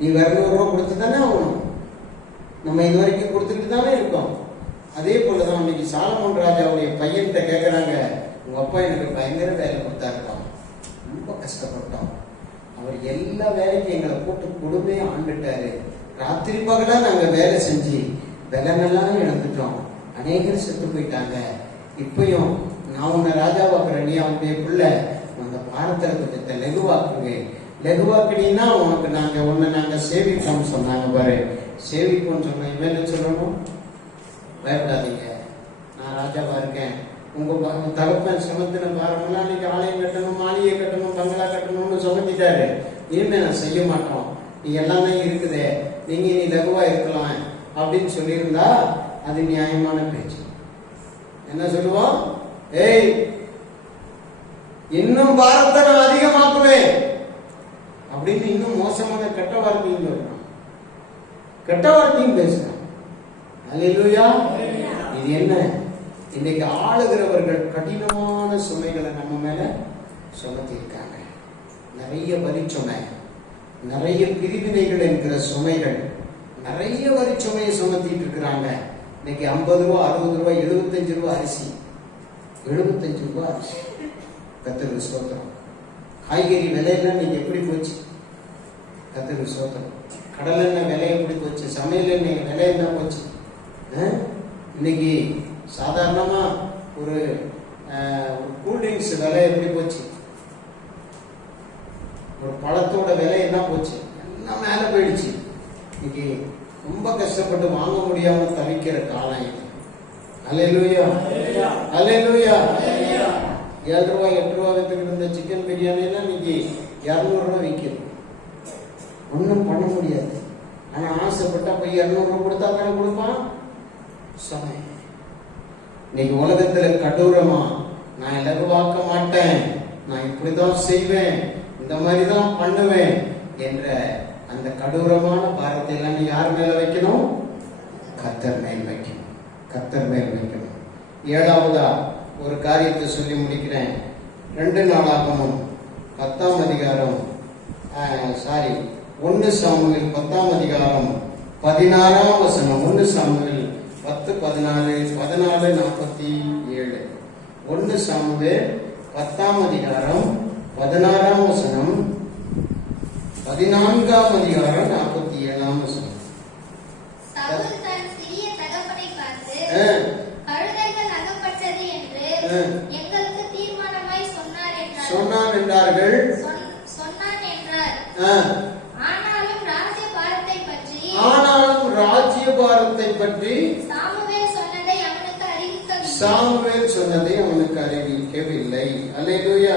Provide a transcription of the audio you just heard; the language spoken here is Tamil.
நீ இரநூறுவா கொடுத்து தானே ஆகணும். நம்ம இது வரைக்கும் கொடுத்துக்கிட்டு தானே இருக்கோம். அதே போல தான் இன்னைக்கு சாலமோன் ராஜாவுடைய பையன்கிட்ட கேட்குறாங்க உங்க அப்பா எனக்கு பயங்கர வேலை கொடுத்தாருப்பான் ரொம்ப கஷ்டப்பட்டோம். அவர் எல்லா வேலைக்கும் எங்களை போட்டு கொடுமையை ஆண்டுட்டாரு. ராத்திரி பகலாக நாங்கள் வேலை செஞ்சு பலனெல்லாம் இழந்துட்டோம். அநேகர் செத்து போயிட்டாங்க. இப்பயும் நான் உன்னை ராஜாவாக்குறேன் நீ அவனுடைய பிள்ளை. அந்த பாரத்தில் கொஞ்சத்தை லெகுவாக்குங்க லெகுவாக்குனீங்கன்னா உனக்கு நாங்க உன்னை நாங்க சேவிப்போம்னு சொன்னாங்க பாரு. சேவிப்போம்னு சொன்ன இவன் சொல்லணும்? பயப்படாதீங்க. நான் ராஜாவா இருக்கேன். உங்க ப- தகப்பன் சுமத்தின பாரமெல்லாம் நீங்க ஆலயம் கட்டணும் மாளிகை கட்டணும் பங்களா கட்டணும்னு சுமத்திட்டாரு இனிமே நான் செய்ய மாட்டோம். நீ எல்லாமே இருக்குதே. நீங்க நீ லகுவா இருக்கலாம் அப்படின்னு சொல்லியிருந்தா அது நியாயமான பேச்சு. என்ன சொல்லுவோம்? ஏய் இன்னும் பாரத்தை நான் அதிகமாக்குவேன் அப்படின்னு இன்னும் மோசமான கெட்ட வார்த்தையும் கெட்ட வார்த்தையும் பேசுறான் அல்லேலூயா. இது என்ன? இன்னைக்கு ஆளுகிறவர்கள் கடினமான சுமைகளை நம்ம மேல சுமத்திருக்காங்க நிறைய வரி சுமை நிறைய பிரிவினைகள் என்கிற சுமைகள் நிறைய வரி சுமையை சுமத்திட்டு இருக்கிறாங்க. இன்னைக்கு ஐம்பது ரூபா அறுபது ரூபா எழுபத்தஞ்சு ரூபா அரிசி. எழுபத்தஞ்சு ரூபா அரிசி. கத்திரிக்கு சோத்திரம் காய்கறி விலையெல்லாம் நீங்க எப்படி போச்சு? கத்திரிக்கு சோத்திரம் கடல் எண்ணெய் விலை எப்படி போச்சு? சமையல் எண்ணெய் விலை என்ன போச்சு? இன்னைக்கு சாதாரணமா ஒரு கூல்ட்ரிங்க்ஸ் விலை எப்படி போச்சு? ஒரு பழத்தோட விலை என்ன போச்சு? எல்லாம் மேல போயிடுச்சு. இன்னைக்கு ரொம்ப கஷ்டப்பட்டு வாங்க முடியாம தவிக்கிற காலம் இது. அலையலூயா? அலையலூயா. ஏழு ரூபாய் எட்டு ரூபாய் வித்துக்கிட்டு இருந்த சிக்கன் பிரியாணி எல்லாம் இன்னைக்கு இரநூறு ரூபாய் விற்கிது ஒன்றும் பண்ண முடியாது. ஆனால் ஆசைப்பட்டா போய் இரநூறு கொடுத்தா தானே கொடுப்பான்? சமயம் இன்னைக்கு உலகத்துல கடூரமா நான் இலகுவாக்க மாட்டேன். நான் இப்படிதான் செய்வேன். இந்த மாதிரி தான் பண்ணுவேன் என்ற அந்த கடூரமான பாரத்தை எல்லாம் நீ யார் மேல வைக்கணும்? கத்தர் மேல் வைக்கணும். கத்தர் மேல் வைக்கணும். ஏழாவதா ஒரு காரியத்தை சொல்லி முடிக்கிறேன். ரெண்டு நாளாகவும் பத்தாம் அதிகாரம் சாரி ஒன்னு சாமுவேல் பத்தாம் அதிகாரம் பதினாறாம் வசனம். ஒன்னு சாமுவேல் பத்து பதினாலு பதினாலு நாற்பத்தி ஏழு. ஒன்னு சாமுவேல் பத்தாம் அதிகாரம் பதினாறாம் வசனம். பதினான்காம் அதிகாரம் நாற்பத்தி ஏழாம் வசனம். சொன்னான் என்றார்கள். சொன்- சொன்னான் என்றார். ராஜ்யபாரத்தை பற்றி சாமுவேல் சொன்னதை அவனுக்கு அறிவிக்கவில்லை. சாமுவேல்